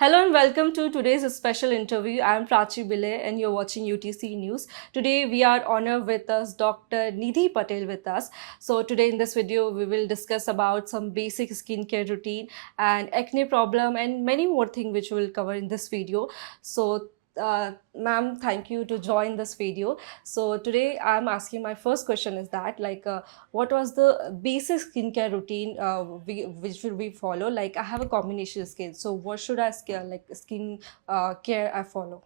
Hello and welcome to today's special interview. I am Prachi Bile and you're watching UTC News. Today we are honored with us Dr. Nidhi Patel with us. So today in this video we will discuss about some basic skincare routine and acne problem and many more things which we will cover in this video. So ma'am, thank you to join this video. So today I'm asking my first question is that what was the basic skincare routine which will we follow? Like I have a combination skin, so what should I skin care I follow?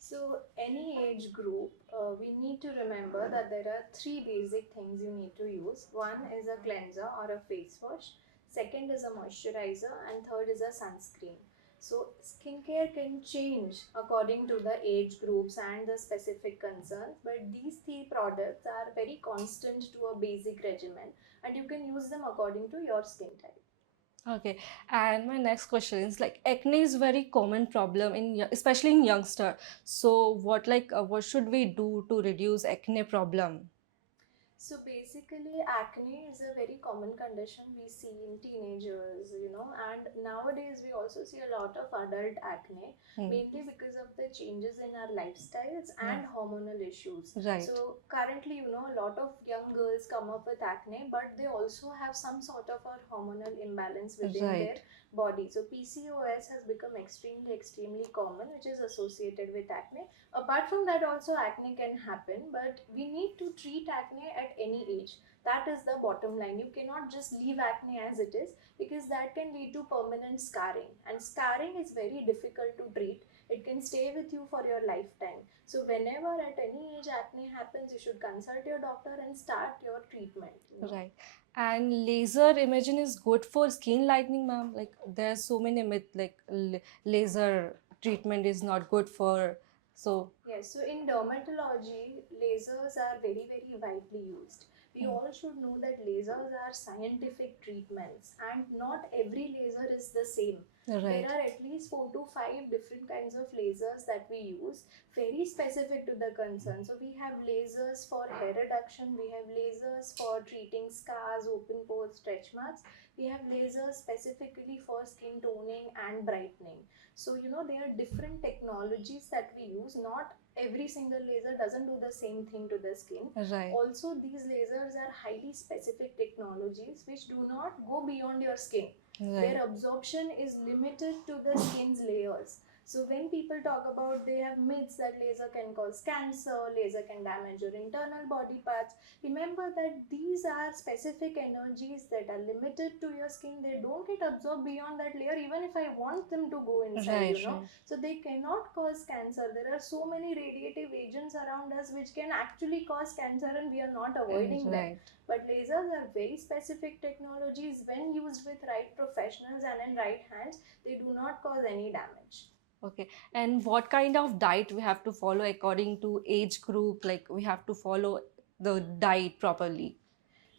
So, any age group, we need to remember that there are three basic things you need to use. One is a cleanser or a face wash, second is a moisturizer, and third is a sunscreen. So, skincare can change according to the age groups and the specific concerns, but these three products are very constant to a basic regimen, and you can use them according to your skin type. Okay, and my next question is like acne is very common problem in especially in youngster. So what should we do to reduce acne problem? So basically, acne is a very common condition we see in teenagers, and nowadays we also see a lot of adult acne, Hmm. mainly because of the changes in our lifestyles Yeah. and hormonal issues. Right. So currently, a lot of young girls come up with acne, but they also have some sort of a hormonal imbalance within their Right. body. So PCOS has become extremely common, which is associated with acne. Apart from that, also acne can happen, but we need to treat acne at any age. That is the bottom line. You cannot just leave acne as it is, because that can lead to permanent scarring, and scarring is very difficult to treat. It can stay with you for your lifetime. So whenever at any age acne happens, you should consult your doctor and start your treatment. Right. And laser imaging is good for skin lightening, ma'am. Like there's so many myth like laser treatment is not good for so. Yes, so in dermatology, lasers are very widely used. We all should know that lasers are scientific treatments, and not every laser is the same. Right. There are at least 4 to 5 different kinds of lasers that we use, very specific to the concern. So we have lasers for hair reduction, we have lasers for treating scars, open pores, stretch marks. We have lasers specifically for skin toning and brightening. So there are different technologies that we use. Not every single laser doesn't do the same thing to the skin. Right. Also, these lasers are highly specific technologies which do not go beyond your skin. Right. Their absorption is limited to the skin's layers. So when people talk about, they have myths that laser can cause cancer, laser can damage your internal body parts. Remember that these are specific energies that are limited to your skin. They don't get absorbed beyond that layer, even if I want them to go inside. Right. So they cannot cause cancer. There are so many radiative agents around us which can actually cause cancer, and we are not avoiding them. Right. But lasers are very specific technologies. When used with right professionals and in right hands, they do not cause any damage. Okay. And what kind of diet we have to follow according to age group? Like we have to follow the diet properly.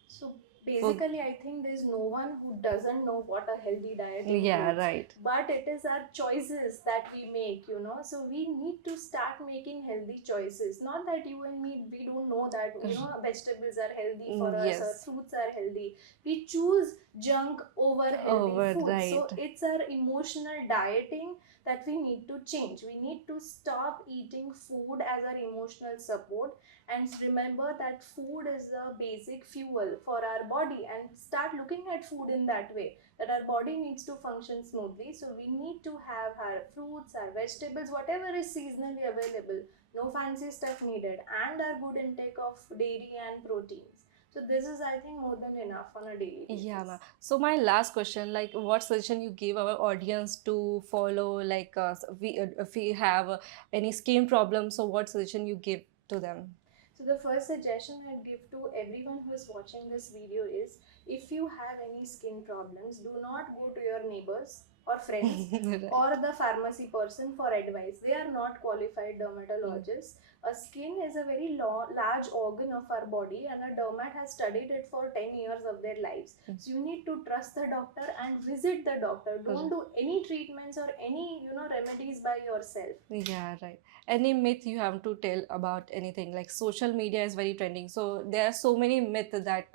So basically, I think there's no one who doesn't know what a healthy diet includes. Yeah, right. But it is our choices that we make. So we need to start making healthy choices. Not that you and me, we don't know that, vegetables are healthy for us, or Yes. fruits are healthy. We choose junk over healthy food. Right. So it's our emotional dieting that we need to change. We need to stop eating food as our emotional support, and remember that food is a basic fuel for our body, and start looking at food in that way, that our body needs to function smoothly. So we need to have our fruits, our vegetables, whatever is seasonally available, no fancy stuff needed, and our good intake of dairy and proteins. So this is, I think, more than enough on a daily basis. Yeah, ma'am. So my last question, like, what suggestion you give our audience to follow? If we have any skin problems, so what suggestion you give to them? So the first suggestion I'd give to everyone who is watching this video is, if you have any skin problems, do not go to your neighbors or friends Right. or the pharmacy person for advice. They are not qualified dermatologists. A skin is a very large organ of our body, and a dermat has studied it for 10 years of their lives. So you need to trust the doctor and visit the doctor. Don't do any treatments or any remedies by yourself. Yeah, right. Any myth you have to tell about anything? Like social media is very trending, so there are so many myths that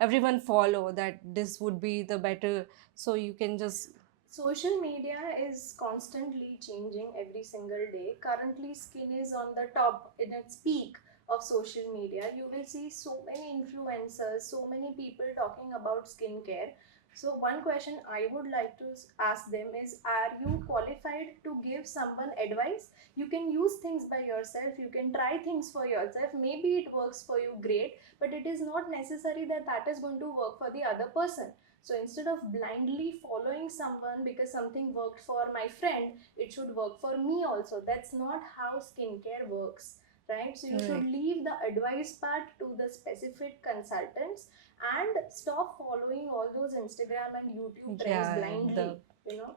everyone follow that this would be the better. So you can just Social media is constantly changing every single day. Currently, skin is on the top in its peak of social media. You will see so many influencers, so many people talking about skincare. So, one question I would like to ask them is, are you qualified to give someone advice? You can use things by yourself, you can try things for yourself. Maybe it works for you, great, but it is not necessary that that is going to work for the other person. So instead of blindly following someone because something worked for my friend, it should work for me also. That's not how skincare works, right? So you should Right. leave the advice part to the specific consultants and stop following all those Instagram and YouTube trends Yeah, the blindly, you know.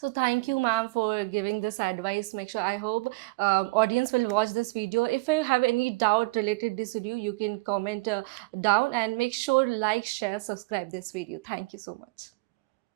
so thank you, ma'am, for giving this advice. Make sure I hope audience will watch this video. If you have any doubt related this video, you can comment down and make sure like, share, subscribe this video. Thank you so much.